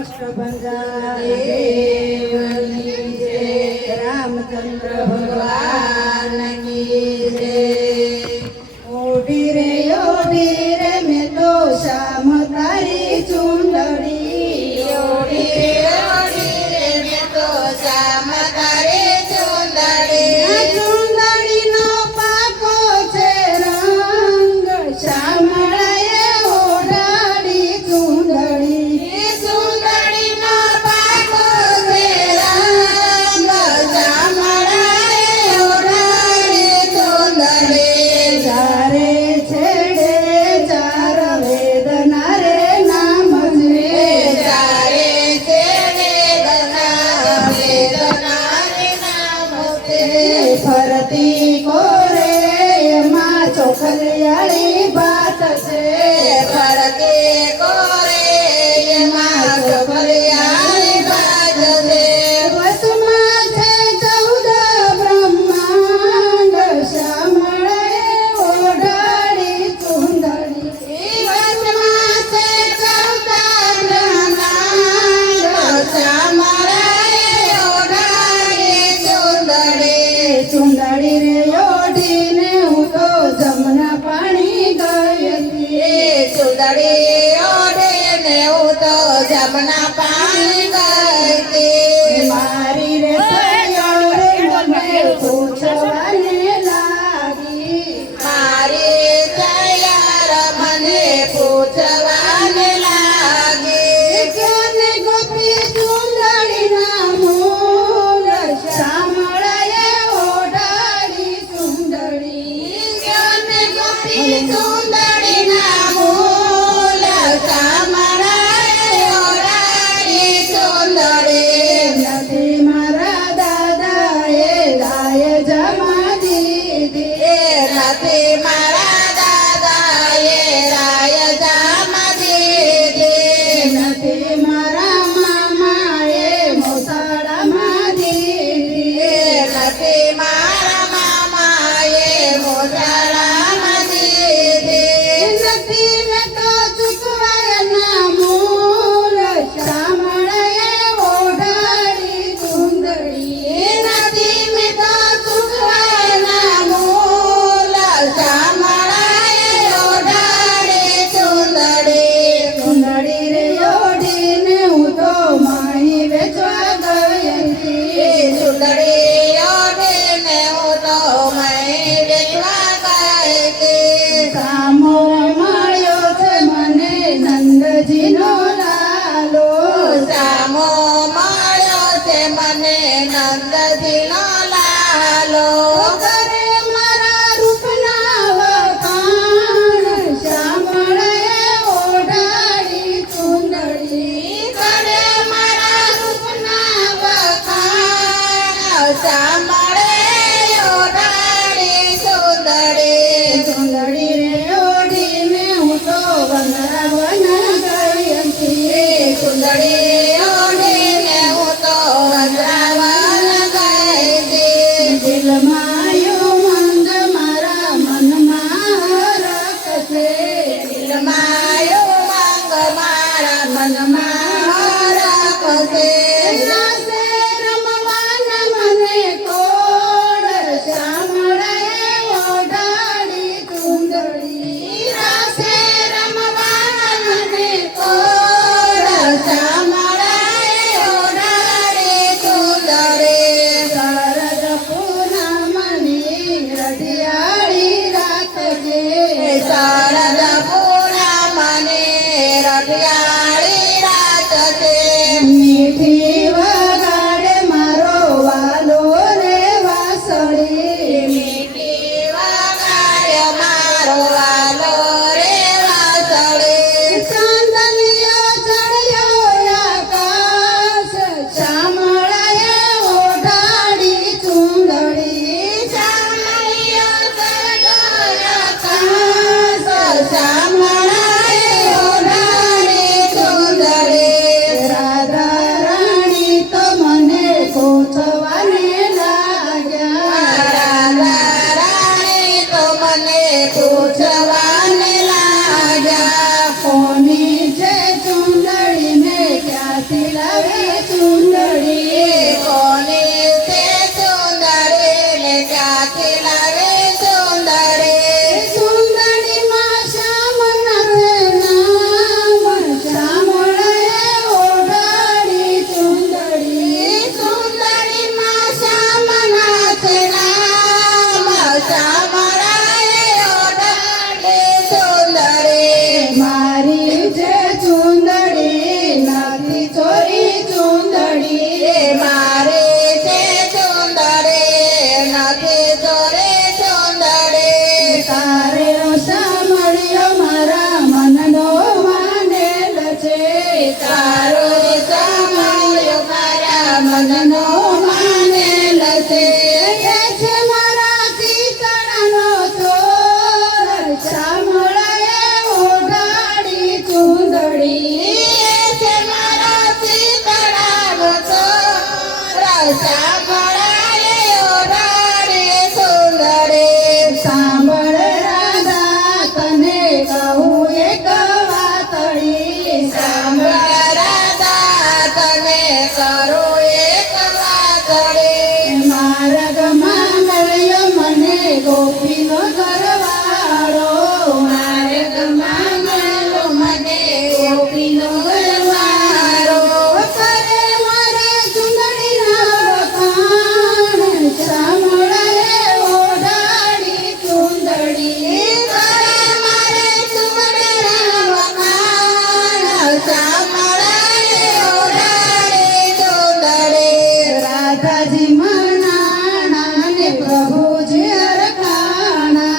કષ્ટભંજન દેવની જય, રામચંદ્ર ભગવાન કી જય। ઓઢી રે મેં તો શ્યામ તારી ચૂંદડી, ઓઢી રે મેં તો શ્યામ તારી ચૂંદડી, ચૂંદડીનો પાકો છે રંગ, શ્યામળાએ ઓઢાડી ચૂંદડી, ચૂંદડીનો પાકો છે રંગ, શ્યામળાએ ઓઢાડી ચૂંદડી, ચારે છેડે ચાર વેદના રે નામ છે, ચારે છેડે વેદના રે નામ છે, ફરતી કોરે એમાં ચોખલિયાળી વાત છે, ફરકે કોરે એમાં ચોખલિયાળી બાજ છે, વસમાં છે 14 બ્રહ્માંડ, શ્યામળાએ ઓઢાડી ચૂંદડી, વચમાં છે 14 બ્રહ્માંડ, શ્યામળાએ ઓઢાડી ચૂંદડી, ચૂંદડી રે ઓઢીને હું તો જમના પાણી ગઈ હતી, ચૂંદડી ઓઢીને હું તો જમના પાણી ગઈ હતી, મારી રે સૈયો રે મને પૂછવાને લાગી, મારી તૈયાર મને પૂછવાને લાગી, કેને ગોપી ચૂંદડીના મૂળ, શ્યામળાએ ઓઢાડી ચૂંદડી, કેને ગોપી ચૂંદડીના મૂળ, શ્યામળાએ ઓઢાડી ચૂંદડી, નથી મારા દાદાએ ગાય જમા દીધી, નથી મારા દાદાએ રાય જામા દીધી, નથી મારા મામાએ મોસાળામાં દીધી, નથી મારા મામાએ મોજાળામાં દીધી, નથી મેં તો ચૂકવાયના મૂળ, શ્યામળાએ ઓઢાડી ચૂંદડી, નથી મેં તો ચૂકવાના મૂલ, શ્યામળાએ ઓઢાડી ચૂંદડી, ચૂંદડી રે ઓઢીને હું તો માણી વેચવા ગઈ હતી, ચૂંદડી ઓઢીને હું તો મહી વેચવા ગઈ હતી, કામો મળ્યો છે મને નંદજીનો લાલો, સામો મળ્યો છે મને નંદજીનો લાલો, કરે મારા રૂપના વખાણ, શ્યામળાએ ઓઢાડી ચૂંદડી, કરે મારા રૂપના વખાણ, શ્યામળે ઓઢાડી ચૂંદડી, ચૂંદડી રે ઓઢીને હું તો વનરાવન ગઈ હતી, ચૂંદડી ઓઢીને હું તો વજરાવન ગઈ હતી, દિલમાં મંગ મારા મનમાં રાખશે, દિલમાં ઉમંગ મારા મનમાં રાખશે, રાસે રમવાના મને કોડ, શ્યામળાએ ઓઢાડી ચૂંદડી, રાસે રમવાના મને કોડ, શ્યામળાએ ઓઢાડી ચૂંદડી, શરદ પૂનમની રઢિયાળી રાત છે, શરદ પૂનમને રઢિયાળી રાત છે, મીઠી વગાડે મારો વાલો રે વાસળી, મીઠી વગાડે મારો વાલો રે વાસળી, ચાંદલિયો ચડ્યો આકાશ, શ્યામળાએ ઓઢાડી ચૂંદડી, ચામડિયો ચડ્યો આકાશ, શ્યામળાએ ઓઢાડી ચૂંદડી, રાધા રાણી તો મને પૂછવાને લાગ્યા, રાધા રાણી તો મને પૂછવાને લાગ્યા, કોની છે ચૂંદડીને ક્યાંથી છે ચુંદડી નથી ચોરી ચુંદડી મારે છે ચુંદડી નથી ચોરી ચુંદડી તારે સાંભળ્યો મારા મનનો માનેલ છે તારો સાંભળ્યો મારા મનનો માનેલ છે એ છે મારા ચિતણાનો ચોર શામળાએ ઓઢાડી ચુંદડી છે મારા સીતળાનો ચોર શામળાએ ઓઢાડી ચુંદડી સાંભળ રાધા તને કહું એક વાતડી સાંભળ રાધા તને કરું એક વાતડી માર્ગમાં મળ્યો મને ગોપીનો ઘરવાળો માર્ગમાં મળ્યો મને ગોપીનો ઘરવાળો કરે મારા ચુંદડીના વખાણ શામળાએ ઓઢાડી ચુંદડી કરે મારે ચુંદડીના વખાણ શામળાએ ઓઢાડી ચુંદડી રાધાજી મનાણા ને પ્રભુજી અરખાણા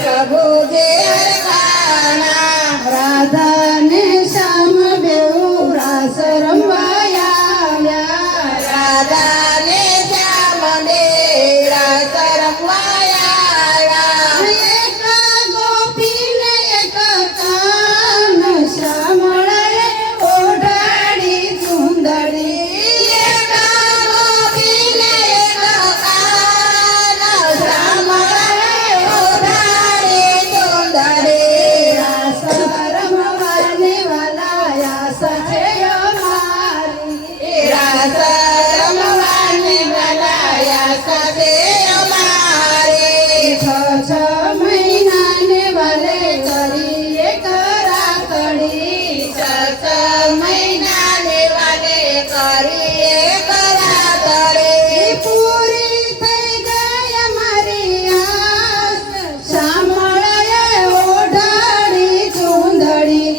પ્રભુ જે હરખાણા રાધા ને શ્યામ બેઉ રાસ રમવા આવ્યા રાધા ને શ્યામને રાસ રમવાયા એક ગોપી ને એક કાન શ્યામળાએ ઓઢાડી ચુંદડી એક ગોપીને એક કાન શ્યામળાએ ઓઢાડી ચુંદડી રાસ રમવાને વાલા આસ છે અમારી રાસ રમવાની બનાયા સાથે અમારી છ મહિનાને વાલે કરીએ કરાકડી છ મહિનાને વાલે કરીએ કરાકડી પૂરી થઈ ગઈ અમારી આસ શામળાએ ઓઢાડી ચુંદડી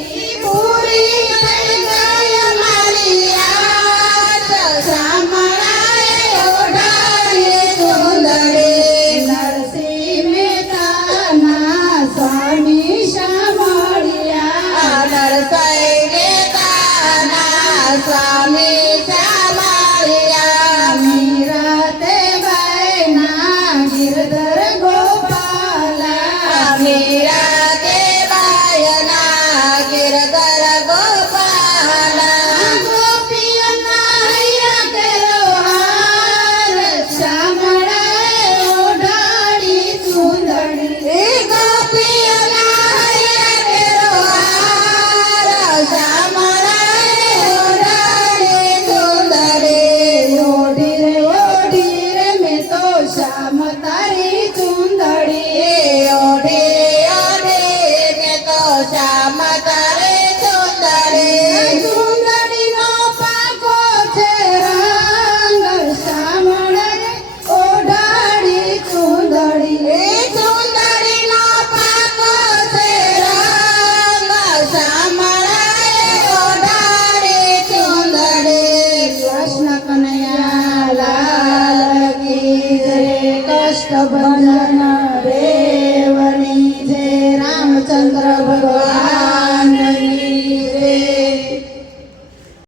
પૂરી થઈ ગઈ અમારી આસ શામળાએ ઓઢાડી ચુંદડી નરસિંહ મહેતાના સ્વામી શામળિયા નરસૈને તાના સ્વામી શામળિયા મીરાતે બાઈના ગિરધર ગોપાલા મીરા દેવાયના ગિરધર ગોપાલા ગોપીઓના હૈયા તેરો હાર શામળાએ ઓઢાડી ચુંદડી ગોપીઓના હૈયા તેરો હાર શામળાએ ઓઢાડી ચુંદડી ઓઢી રે મેં તો શ્યામ તારી ચુંદડી ઓઢી ઓઢી મેં તો શ્યામ તારે ચુંદડી ચુંદડીનો પાકો છે રંગ શામળાએ ઓઢાડી ચુંદડી ચુંદડીનો પાકો છે રંગ શામળાએ ઓઢાડી ચુંદડી કૃષ્ણ કનૈયા લાલ કી જય કષ્ટભંજન દેવની જય રામચંદ્ર ભગવાન